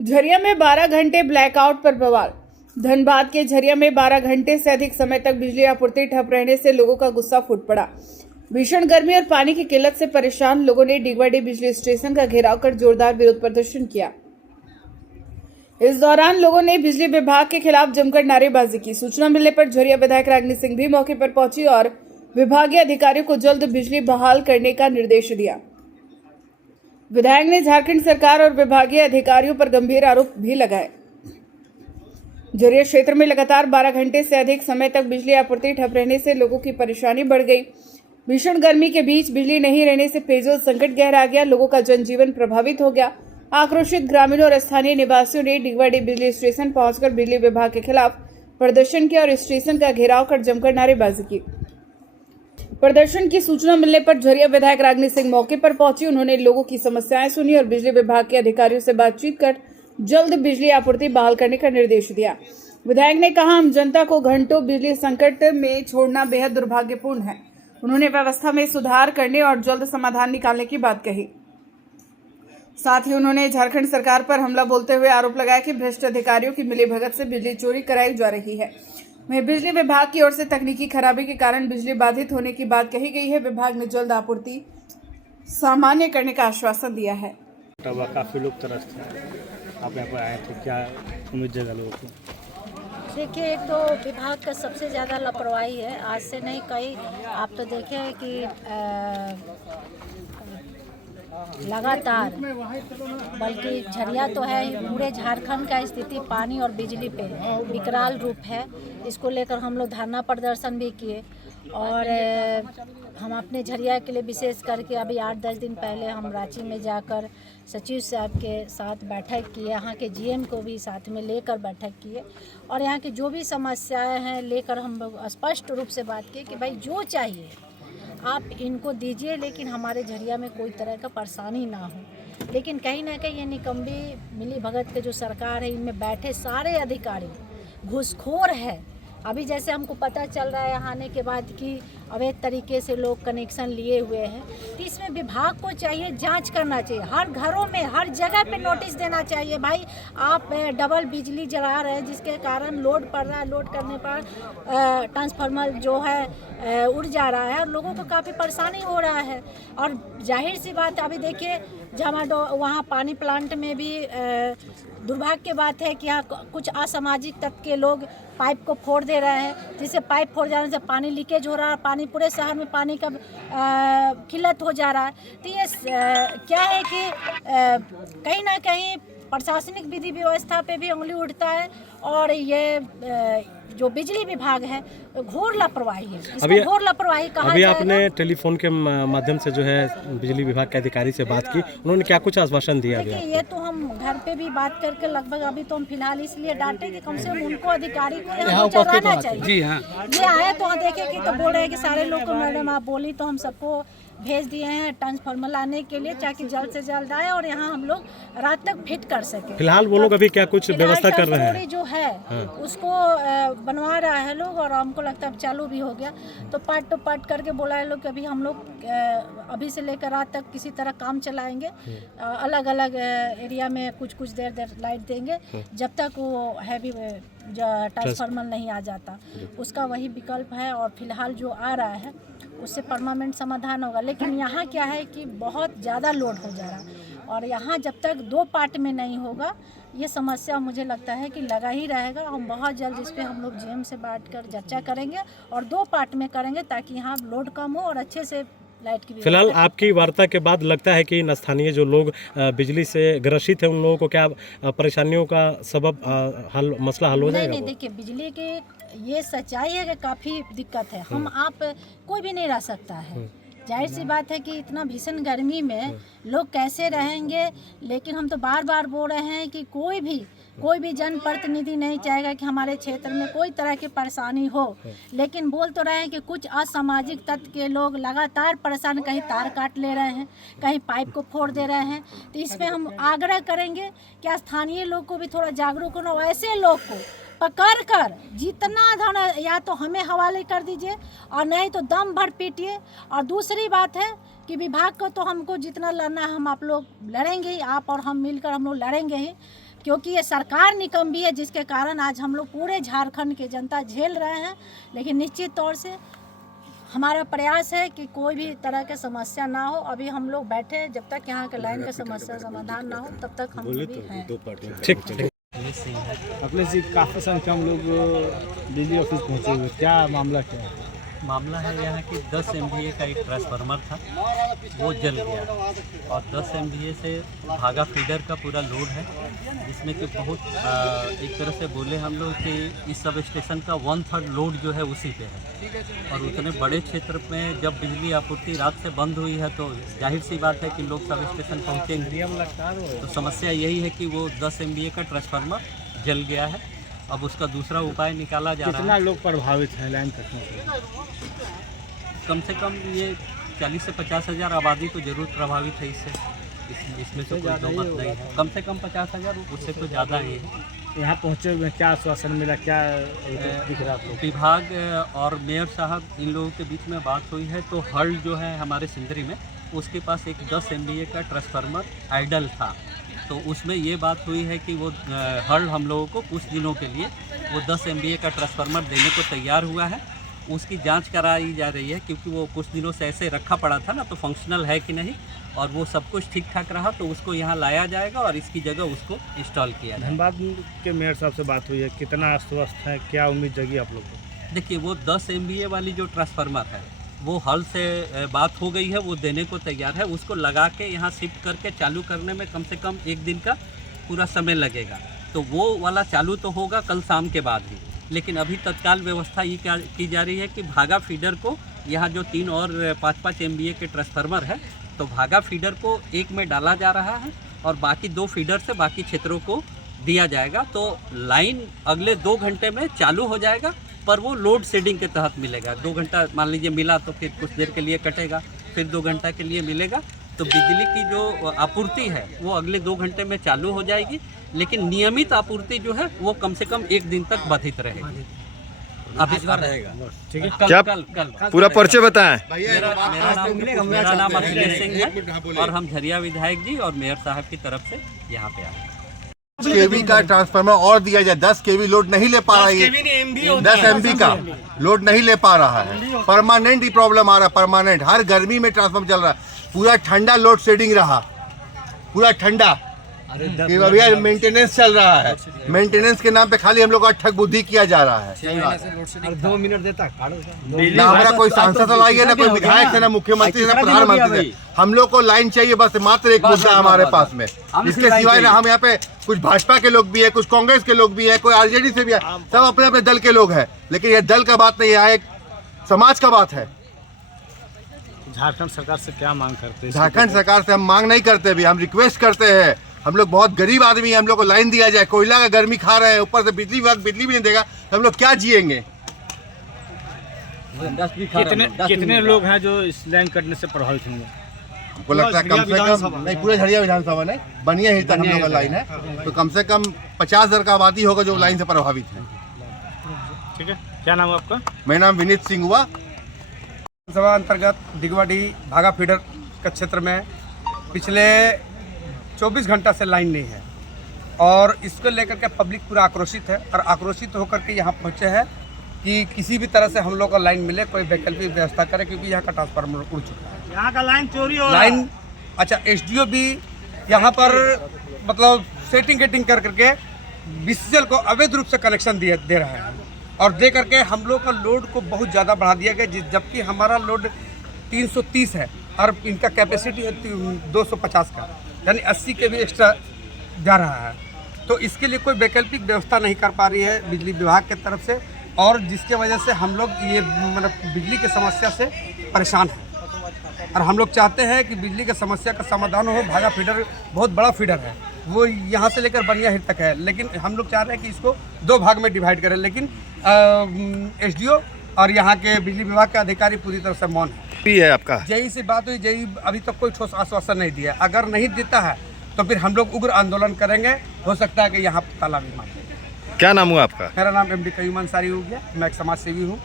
झरिया में 12 घंटे ब्लैकआउट पर बवाल। धनबाद के झरिया में 12 घंटे से अधिक समय तक बिजली आपूर्ति ठप रहने से लोगों का गुस्सा फूट पड़ा। भीषण गर्मी और पानी की किल्लत से परेशान लोगों ने डिगवाडी बिजली स्टेशन का घेराव कर जोरदार विरोध प्रदर्शन किया। इस दौरान लोगों ने बिजली विभाग के खिलाफ जमकर नारेबाजी की। सूचना मिलने पर झरिया विधायक रागिनी सिंह भी मौके पर पहुंची और विभागीय अधिकारियों को जल्द बिजली बहाल करने का निर्देश दिया। विधायक ने झारखंड सरकार और विभागीय अधिकारियों पर गंभीर आरोप भी लगाए। झरिया क्षेत्र में लगातार 12 घंटे से अधिक समय तक बिजली आपूर्ति ठप रहने से लोगों की परेशानी बढ़ गई। भीषण गर्मी के बीच बिजली नहीं रहने से पेयजल संकट गहरा गया। लोगों का जनजीवन प्रभावित हो गया। आक्रोशित ग्रामीणों और स्थानीय निवासियों ने डिगवाडी बिजली स्टेशन पहुंचकर बिजली विभाग के खिलाफ प्रदर्शन किया और स्टेशन का घेराव कर जमकर नारेबाजी की। प्रदर्शन की सूचना मिलने पर झरिया विधायक रागिनी सिंह मौके पर पहुंची। उन्होंने लोगों की समस्याएं सुनी और बिजली विभाग के अधिकारियों से बातचीत कर जल्द बिजली आपूर्ति बहाल करने का निर्देश दिया। विधायक ने कहा, हम जनता को घंटों बिजली संकट में छोड़ना बेहद दुर्भाग्यपूर्ण है। उन्होंने व्यवस्था में सुधार करने और जल्द समाधान निकालने की बात कही। साथ ही उन्होंने झारखंड सरकार पर हमला बोलते हुए आरोप लगाया कि भ्रष्ट अधिकारियों की मिलीभगत से बिजली चोरी कराई जा रही है। वहीं बिजली विभाग की ओर से तकनीकी खराबी के कारण बिजली बाधित होने की बात कही गई है। विभाग ने जल्द आपूर्ति सामान्य करने का आश्वासन दिया है। काफी लोग तरसते हैं, आप यहाँ पर आए तो क्या उम्मीद जगा लोगों को? देखिए, एक तो विभाग का सबसे ज़्यादा लापरवाही है। आज से नहीं, कई आप तो देखे हैं कि लगातार, बल्कि झरिया तो है, पूरे झारखंड का स्थिति पानी और बिजली पे विकराल रूप है। इसको लेकर हम लोग धरना प्रदर्शन भी किए और हम अपने झरिया के लिए विशेष करके अभी 8-10 दिन पहले हम रांची में जाकर सचिव साहब के साथ बैठक किए, यहाँ के जीएम को भी साथ में लेकर बैठक किए और यहाँ की जो भी समस्याएं हैं लेकर हम लोग स्पष्ट रूप से बात की कि भाई जो चाहिए आप इनको दीजिए, लेकिन हमारे झरिया में कोई तरह का परेशानी ना हो। लेकिन कहीं ना कहीं ये निकम्बी मिली भगत के जो सरकार है, इनमें बैठे सारे अधिकारी घूसखोर है। अभी जैसे हमको पता चल रहा है यहाँ आने के बाद कि अवैध तरीके से लोग कनेक्शन लिए हुए हैं, तो इसमें विभाग को चाहिए जांच करना चाहिए। हर घरों में, हर जगह पे नोटिस देना चाहिए, भाई आप डबल बिजली जला रहे हैं जिसके कारण लोड पड़ रहा है। लोड करने पर ट्रांसफार्मर जो है उड़ जा रहा है और लोगों को काफ़ी परेशानी हो रहा है। और जाहिर सी बात है, अभी देखिए जमाडो वहाँ पानी प्लांट में भी दुर्भाग्य की बात है कि यहाँ कुछ असामाजिक तत्व के लोग पाइप को फोड़ दे रहे हैं, जिससे पाइप फोड़ जाने से पानी लीकेज हो रहा है। पानी पूरे शहर में पानी का किल्लत हो जा रहा है। तो ये क्या है कि कहीं ना कहीं प्रशासनिक विधि व्यवस्था पे भी उंगली उठता है और ये जो बिजली विभाग है घोर लापरवाही है। इसको घोर लापरवाही कहा अभी जाएगा। आपने टेलीफोन के माध्यम से जो है बिजली विभाग के अधिकारी से बात की, उन्होंने क्या कुछ आश्वासन दिया? देखिए, ये तो हम घर पे भी बात करके लगभग अभी तो हम फिलहाल इसलिए डांटे कि कम से कम उनको अधिकारी को यहाँ चलाना चाहिए। जी हाँ, ये आए तो देखे कि तो बोल रहे हैं कि सारे लोग को मैडम आप बोली, तो हम सबको भेज दिए हैं ट्रांसफार्मर लाने के लिए, ताकि जल्द से जल्द आए और यहाँ हम लोग रात तक फिट कर सके। फिलहाल वो लोग अभी क्या कुछ व्यवस्था कर रहे हैं? जो है उसको बनवा रहा है लोग और हमको लगता है अब चालू भी हो गया। तो पार्ट टू पार्ट करके बोला है लोग कि अभी हम लोग अभी से लेकर रात तक किसी तरह काम चलाएंगे। अलग अलग एरिया में कुछ कुछ देर लाइट देंगे जब तक वो हैवी ट्रांसफार्मर नहीं आ जाता। उसका वही विकल्प है और फिलहाल जो आ रहा है उससे परमानेंट समाधान होगा। लेकिन यहाँ क्या है कि बहुत ज़्यादा लोड हो जा रहा है और यहाँ जब तक 2 पार्ट में नहीं होगा ये समस्या मुझे लगता है कि लगा ही रहेगा। हम बहुत जल्द इस पर हम लोग जीएम से बैठकर चर्चा करेंगे और 2 पार्ट में करेंगे ताकि यहाँ लोड कम हो और अच्छे से लाइट की। फिलहाल आपकी वार्ता के बाद लगता है कि इन स्थानीय जो लोग बिजली से ग्रसित हैं उन लोगों को क्या परेशानियों का सबब मसला हल हो जाएगा? नहीं, देखिए, बिजली की ये सच्चाई है कि काफ़ी दिक्कत है। हम आप कोई भी नहीं रह सकता है। जाहिर सी बात है कि इतना भीषण गर्मी में लोग कैसे रहेंगे। लेकिन हम तो बार बार बोल रहे हैं कि कोई भी जनप्रतिनिधि नहीं चाहेगा कि हमारे क्षेत्र में कोई तरह की परेशानी हो। लेकिन बोल तो रहे हैं कि कुछ असामाजिक तत्व के लोग लगातार परेशान, कहीं तार काट ले रहे हैं, कहीं पाइप को फोड़ दे रहे हैं। तो इसमें हम आग्रह करेंगे कि स्थानीय लोग को भी थोड़ा जागरूक होना। ऐसे लोग को पकड़ कर जितना धन या तो हमें हवाले कर दीजिए और नहीं तो दम भर पीटिए। और दूसरी बात है कि विभाग को तो हमको जितना लड़ना है हम आप लोग लड़ेंगे ही, आप और हम मिलकर हम लोग लड़ेंगे ही। क्योंकि ये सरकार निकम्मी है, जिसके कारण आज हम लोग पूरे झारखंड के जनता झेल रहे हैं। लेकिन निश्चित तौर से हमारा प्रयास है कि कोई भी तरह की समस्या ना हो। अभी हम लोग बैठे हैं, जब तक यहाँ के लाइन का समस्या समाधान ना हो तब तक हम भी हैं। ठीक अपने से काफ़ी संख्या में लोग बिजली ऑफिस पहुँचे हुए, क्या मामला क्या है? मामला है यहाँ कि 10 MVA का एक ट्रांसफार्मर था, वो जल गया और 10 MVA से भागा फीडर का पूरा लोड है, जिसमें कि बहुत एक तरह से बोले हम लोग कि इस सब स्टेशन का 1/3 लोड जो है उसी पे है। और उतने बड़े क्षेत्र में जब बिजली आपूर्ति रात से बंद हुई है तो जाहिर सी बात है कि लोग सब स्टेशन पहुँचेंगे। तो समस्या यही है कि वो 10 MVA का ट्रांसफार्मर जल गया है। अब उसका दूसरा उपाय निकाला जा रहा है। कितना लोग प्रभावित हैं लाइन कटने से? कम से कम ये 40 से 50 हज़ार आबादी तो जरूर प्रभावित है इससे। इसमें तो कोई दो मत नहीं है। कम से कम 50 हज़ार, उससे तो ज़्यादा ही है। यहाँ पहुँचे हुए क्या आश्वासन मिला, क्या दिख रहा आपको? विभाग और मेयर साहब इन लोगों के बीच में बात हुई है तो हल जो है हमारे सिंदरी में, उसके पास एक 10 MVA का ट्रांसफार्मर आइडल था। तो उसमें ये बात हुई है कि वो हल हम लोगों को कुछ दिनों के लिए वो 10 MVA का ट्रांसफार्मर देने को तैयार हुआ है। उसकी जांच कराई जा रही है, क्योंकि वो कुछ दिनों से ऐसे रखा पड़ा था ना, तो फंक्शनल है कि नहीं, और वो सब कुछ ठीक ठाक रहा तो उसको यहाँ लाया जाएगा और इसकी जगह उसको इंस्टॉल किया जाएगा। धनबाद के मेयर साहब से बात हुई है, कितना आश्वस्त है, क्या उम्मीद जगी आप लोग को? देखिए, वो 10 MVA वाली जो ट्रांसफार्मर है वो हल से बात हो गई है, वो देने को तैयार है। उसको लगा के यहाँ शिफ्ट करके चालू करने में कम से कम 1 दिन का पूरा समय लगेगा। तो वो वाला चालू तो होगा कल शाम के बाद ही, लेकिन अभी तत्काल व्यवस्था ये क्या की जा रही है कि भागा फीडर को, यहाँ जो 3 और 5-5 MVA के ट्रांसफार्मर है, तो भागा फीडर को एक में डाला जा रहा है और बाकी 2 फीडर से बाकी क्षेत्रों को दिया जाएगा। तो लाइन अगले 2 घंटे में चालू हो जाएगा, पर वो लोड शेडिंग के तहत मिलेगा। 2 घंटा मान लीजिए मिला तो फिर कुछ देर के लिए कटेगा, फिर 2 घंटा के लिए मिलेगा। तो बिजली की जो आपूर्ति है वो अगले 2 घंटे में चालू हो जाएगी, लेकिन नियमित आपूर्ति जो है वो कम से कम 1 दिन तक बाधित रहेगी। अभी रहेगा, ठीक है। क्या कल पूरा परिचय बताएं? मेरा नाम अखिलेश सिंह है और हम झरिया विधायक जी और मेयर साहब की तरफ से यहाँ पे आए। केवी का ट्रांसफार्मर और दिया जाए। 10 केवी लोड नहीं ले पा रहा है, 10 MB का लोड नहीं ले पा रहा है। परमानेंट ही प्रॉब्लम आ रहा है, परमानेंट। हर गर्मी में ट्रांसफार्मर चल रहा है, पूरा ठंडा लोड शेडिंग रहा, पूरा ठंडा। भैया मेंटेनेंस चल रहा है, मेंटेनेंस के नाम पे खाली हम लोग का ठग बुद्धि किया जा रहा है। 2 मिनट देता ना हमारा कोई सांसद आइए, ना कोई विधायक है, ना मुख्यमंत्री, ना प्रधानमंत्री। हम लोग को लाइन चाहिए, बस मात्र एक मुद्दा हमारे पास में। इसके सिवाय ना हम यहाँ पे कुछ भाजपा के लोग भी है, कुछ कांग्रेस के लोग भी है, कोई RJD से भी है, सब अपने अपने दल के लोग हैं। लेकिन ये दल का बात नहीं है, एक समाज का बात है। झारखंड सरकार से क्या मांग करते हैं? झारखंड सरकार से हम मांग नहीं करते भी, हम रिक्वेस्ट करते हैं। हम लोग बहुत गरीब आदमी हैं, हम लोग को लाइन दिया जाए। कोयला का गर्मी खा रहे हैं, ऊपर से बिजली विभाग बिजली भी नहीं देगा, तो हम लोग क्या जिएंगे? कितने लोग हैं जो इस लाइन कटने से प्रभावित होंगे? हमको लगता है कम से कम नहीं, पूरे झरिया विधानसभा नहीं, बनिया ही तक हम लोग का लाइन है, तो कम से कम 50,000 का आबादी होगा जो लाइन से प्रभावित है। ठीक है, क्या नाम है आपका? मेरा नाम विनीत सिंह हुआ। सभा अंतर्गत दिगवाडी भागा फीडर के क्षेत्र में पिछले 24 घंटा से लाइन नहीं है और इसको लेकर के पब्लिक पूरा आक्रोशित है और आक्रोशित होकर के यहाँ पहुँचे हैं कि किसी भी तरह से हम लोग को लाइन मिले, कोई वैकल्पिक व्यवस्था करे, क्योंकि यहाँ का ट्रांसफार्मर उड़ चुका है। यहाँ का लाइन चोरी हो रहा है। अच्छा, SDO भी यहाँ पर मतलब सेटिंग कर करके BCL को अवैध रूप से कनेक्शन दे रहा है और दे करके हम लोग का लोड को बहुत ज़्यादा बढ़ा दिया गया, जबकि हमारा लोड 330 है और इनका कैपेसिटी है 250 का, यानी 80 के भी एक्स्ट्रा जा रहा है। तो इसके लिए कोई वैकल्पिक व्यवस्था नहीं कर पा रही है बिजली विभाग की तरफ से, और जिसके वजह से हम लोग ये मतलब बिजली की समस्या से परेशान हैं और हम लोग चाहते हैं कि बिजली की समस्या का समाधान हो। भागा फीडर बहुत बड़ा फीडर है, वो यहाँ से लेकर बनिया हिल तक है, लेकिन हम लोग चाह रहे हैं कि इसको 2 भाग में डिवाइड करें, लेकिन SDO और यहाँ के बिजली विभाग के अधिकारी पूरी तरह से मौन है आपका? जेई से बात हुई, जेई अभी तक कोई ठोस आश्वासन नहीं दिया। अगर नहीं देता है तो फिर हम लोग उग्र आंदोलन करेंगे, हो सकता है कि यहाँ ताला भी मार देंगे। क्या नाम हुआ आपका? मेरा नाम MD कयूम अंसारी हो गया, मैं एक समाज सेवी हूँ।